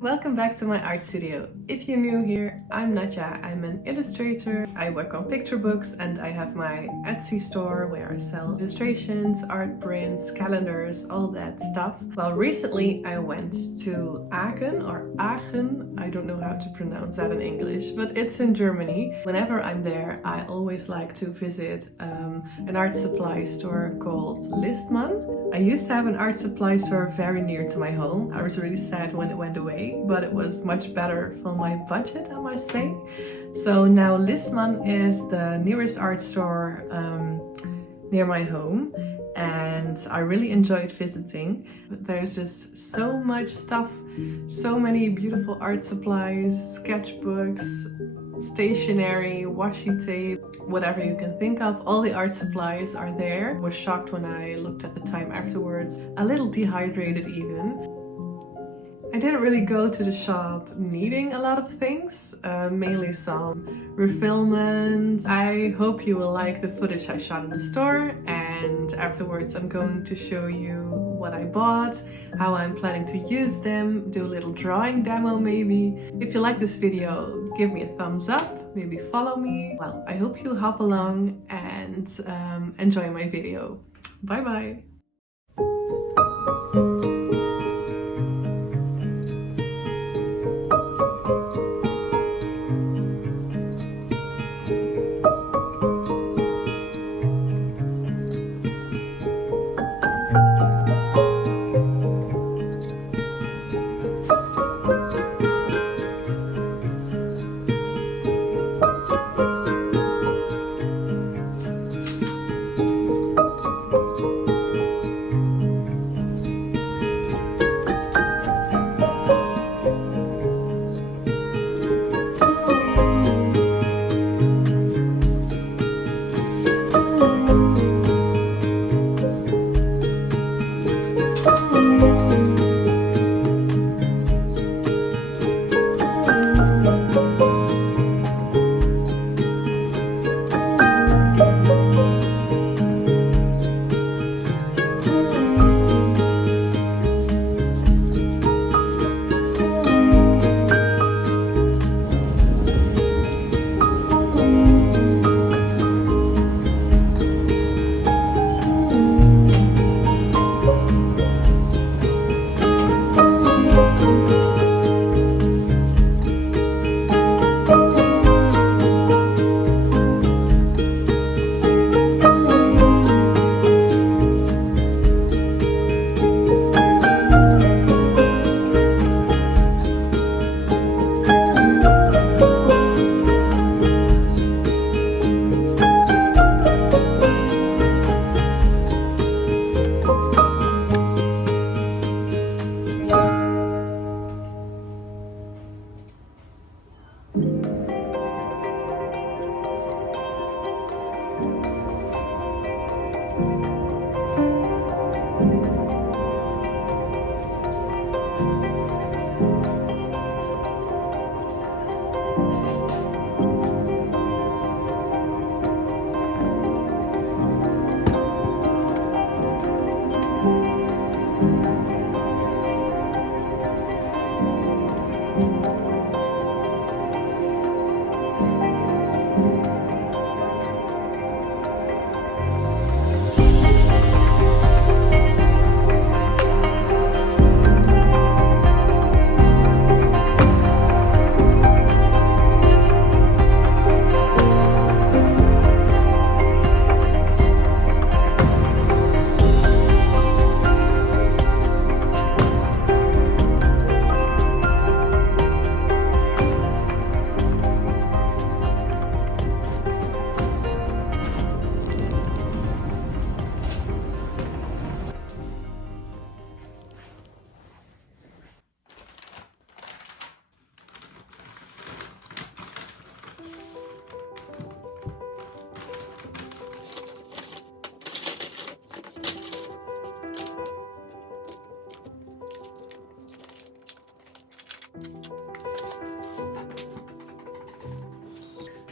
Welcome back to my art studio. If you're new here, I'm Nadja. I'm an illustrator. I work on picture books and I have my Etsy store where I sell illustrations, art prints, calendars, all that stuff. Well, recently I went to Aachen or Aachen. I don't know how to pronounce that in English, but it's in Germany. Whenever I'm there, I always like to visit an art supply store called Listmann. I used to have an art supply store very near to my home. I was really sad when it went away, but it was much better for my budget, I must say. So now Listmann is the nearest art store near my home, and I really enjoyed visiting. There's just so much stuff, so many beautiful art supplies, sketchbooks, stationery, washi tape, whatever you can think of. All the art supplies are there. I was shocked when I looked at the time afterwards, a little dehydrated even. I didn't really go to the shop needing a lot of things, mainly some refillments. I hope you will like the footage I shot in the store, and afterwards I'm going to show you what I bought, how I'm planning to use them, do a little drawing demo maybe. If you like this video, give me a thumbs up, maybe follow me. Well, I hope you hop along and enjoy my video. Bye bye!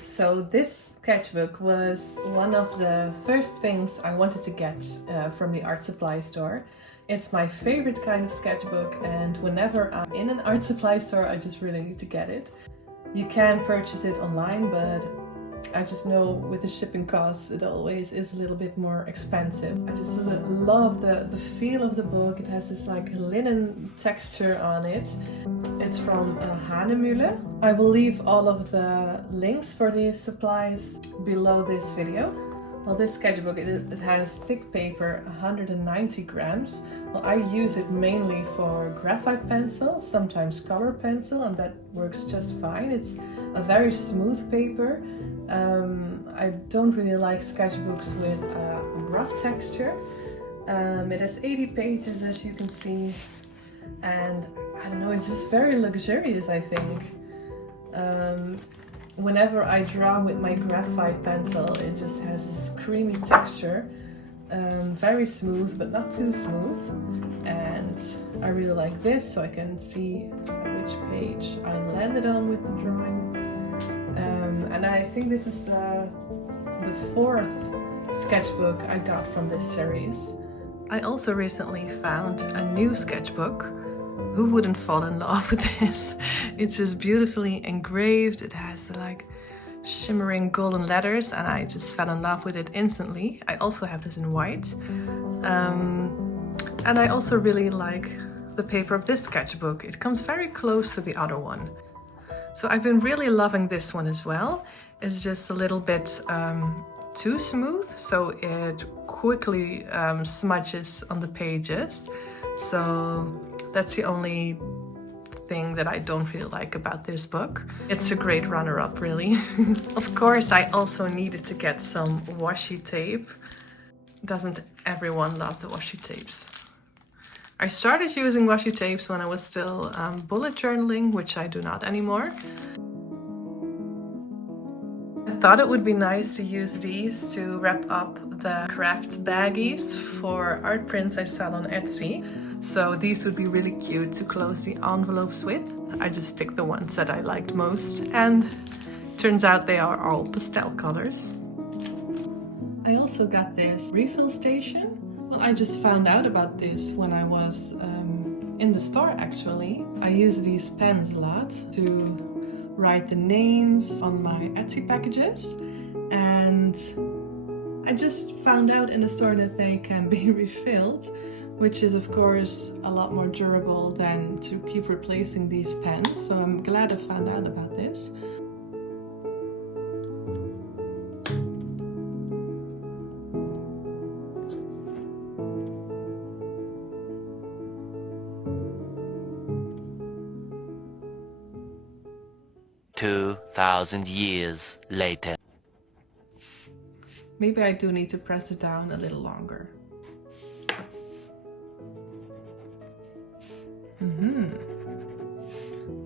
So this sketchbook was one of the first things I wanted to get from the art supply store. It's my favorite kind of sketchbook, and whenever I'm in an art supply store, I just really need to get it. You can purchase it online, but I just know with the shipping costs it always is a little bit more expensive. I just love the feel of the book. It has this like linen texture on it. It's from Hahnemühle. I will leave all of the links for these supplies below this video. Well, this sketchbook, it has thick paper, 190 grams. Well, I use it mainly for graphite pencil, sometimes color pencil, and that works just fine. It's a very smooth paper. I don't really like sketchbooks with rough texture. It has 80 pages, as you can see, and I don't know, it's just very luxurious, I think. Whenever I draw with my graphite pencil, it just has this creamy texture, very smooth but not too smooth, and I really like this, so I can see which page I landed on with the drawing. And I think this is the fourth sketchbook I got from this series. I also recently found a new sketchbook. Who wouldn't fall in love with this? It's just beautifully engraved. It has like shimmering golden letters, and I just fell in love with it instantly. I also have this in white. And I also really like the paper of this sketchbook. It comes very close to the other one. So I've been really loving this one as well. It's just a little bit too smooth, so it quickly smudges on the pages. So that's the only thing that I don't really like about this book. It's a great runner-up, really. Of course, I also needed to get some washi tape. Doesn't everyone love the washi tapes? I started using washi tapes when I was still bullet journaling, which I do not anymore. I thought it would be nice to use these to wrap up the craft baggies for art prints I sell on Etsy. So these would be really cute to close the envelopes with. I just picked the ones that I liked most, and turns out they are all pastel colors. I also got this refill station. Well, I just found out about this when I was in the store, actually. I use these pens a lot to write the names on my Etsy packages, and I just found out in the store that they can be refilled, which is of course a lot more durable than to keep replacing these pens. So I'm glad I found out about this. "2,000 years later." Maybe I do need to press it down a little longer.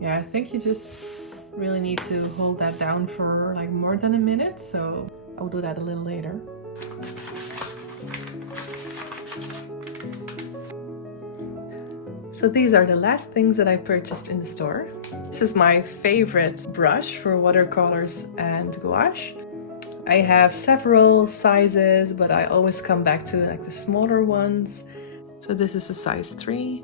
Yeah, I think you just really need to hold that down for like more than a minute, so I'll do that a little later. So these are the last things that I purchased in the store. This is my favorite brush for watercolors and gouache. I have several sizes, but I always come back to like the smaller ones. So this is a size 3.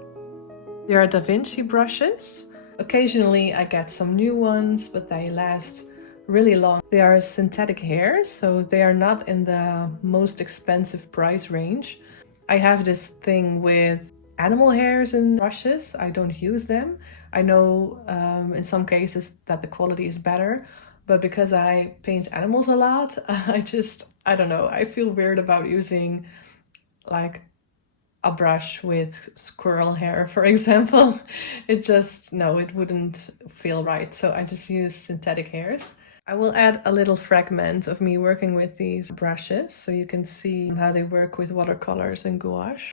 There are Vinci brushes. Occasionally I get some new ones, but they last really long. They are synthetic hair, so they are not in the most expensive price range. I have this thing with animal hairs and brushes. I don't use them. I know in some cases that the quality is better, but because I paint animals a lot, I don't know, I feel weird about using like a brush with squirrel hair, for example. It wouldn't feel right. So I just use synthetic hairs. I will add a little fragment of me working with these brushes so you can see how they work with watercolors and gouache.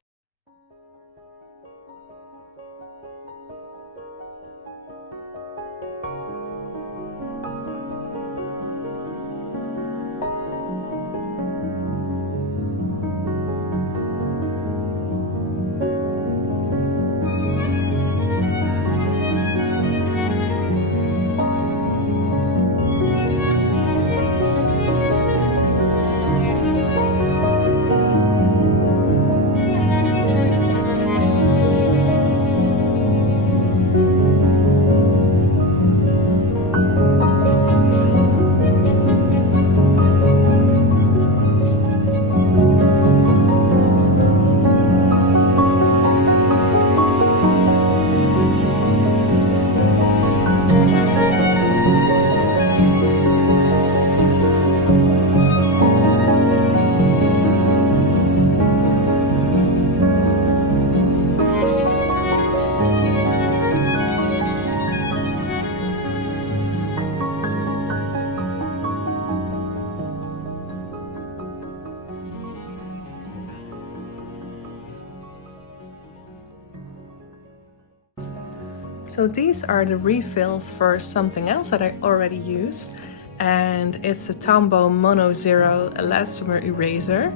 So these are the refills for something else that I already used, and it's a Tombow Mono Zero elastomer eraser.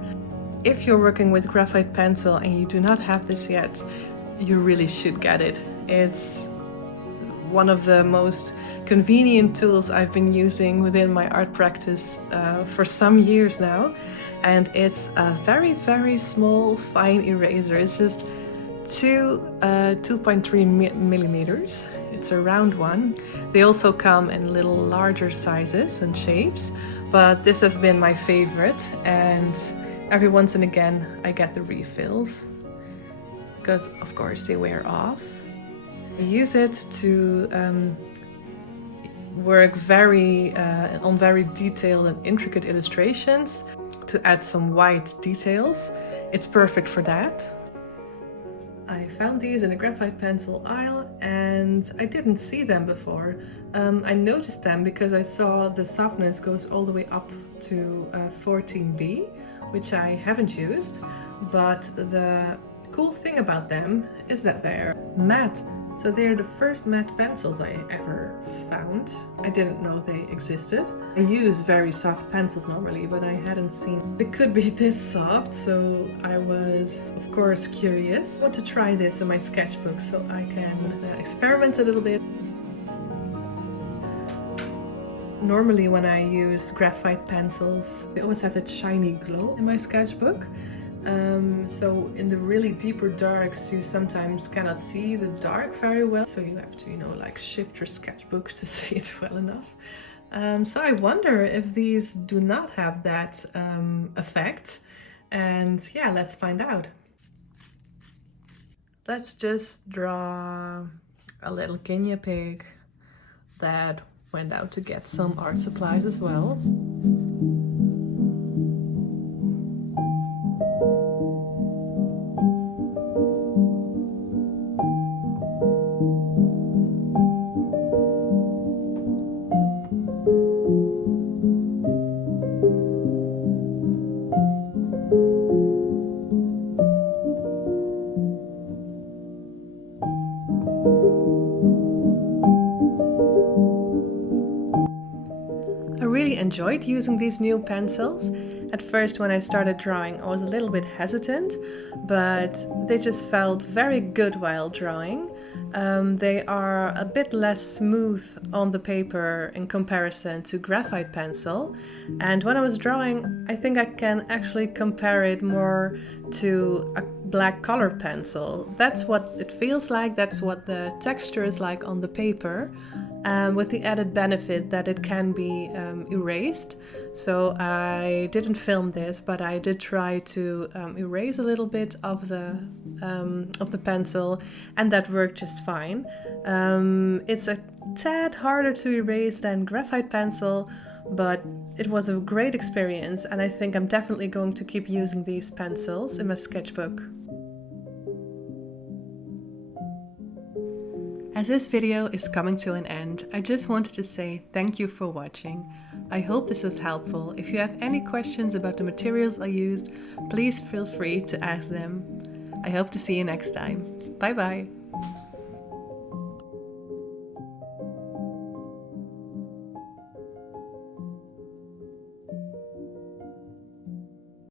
If you're working with graphite pencil and you do not have this yet, you really should get it. It's one of the most convenient tools I've been using within my art practice for some years now, and it's a very, very small fine eraser. It's just 2.3 millimeters. It's a round one. They also come in little larger sizes and shapes, but this has been my favorite, and every once and again I get the refills because of course they wear off. I use it to work on very detailed and intricate illustrations, to add some white details. It's perfect for that. I found these in a graphite pencil aisle and I didn't see them before. I noticed them because I saw the softness goes all the way up to 14B, which I haven't used, but the cool thing about them is that they're matte. So they're the first matte pencils I ever found. I didn't know they existed. I use very soft pencils normally, but I hadn't seen they could be this soft, so I was of course curious. I want to try this in my sketchbook so I can experiment a little bit. Normally when I use graphite pencils, they always have that shiny glow in my sketchbook. So in the really deeper darks, you sometimes cannot see the dark very well. So you have to, like shift your sketchbook to see it well enough. So I wonder if these do not have that effect. And yeah, let's find out. Let's just draw a little guinea pig that went out to get some art supplies as well. I really enjoyed using these new pencils. At first when I started drawing I was a little bit hesitant, but they just felt very good while drawing. They are a bit less smooth on the paper in comparison to graphite pencil, and when I was drawing I think I can actually compare it more to a black color pencil. That's what it feels like, that's what the texture is like on the paper. With the added benefit that it can be erased. So I didn't film this, but I did try to erase a little bit of the pencil, and that worked just fine. It's a tad harder to erase than graphite pencil, but it was a great experience, and I think I'm definitely going to keep using these pencils in my sketchbook. As this video is coming to an end, I just wanted to say thank you for watching. I hope this was helpful. If you have any questions about the materials I used, please feel free to ask them. I hope to see you next time. Bye bye!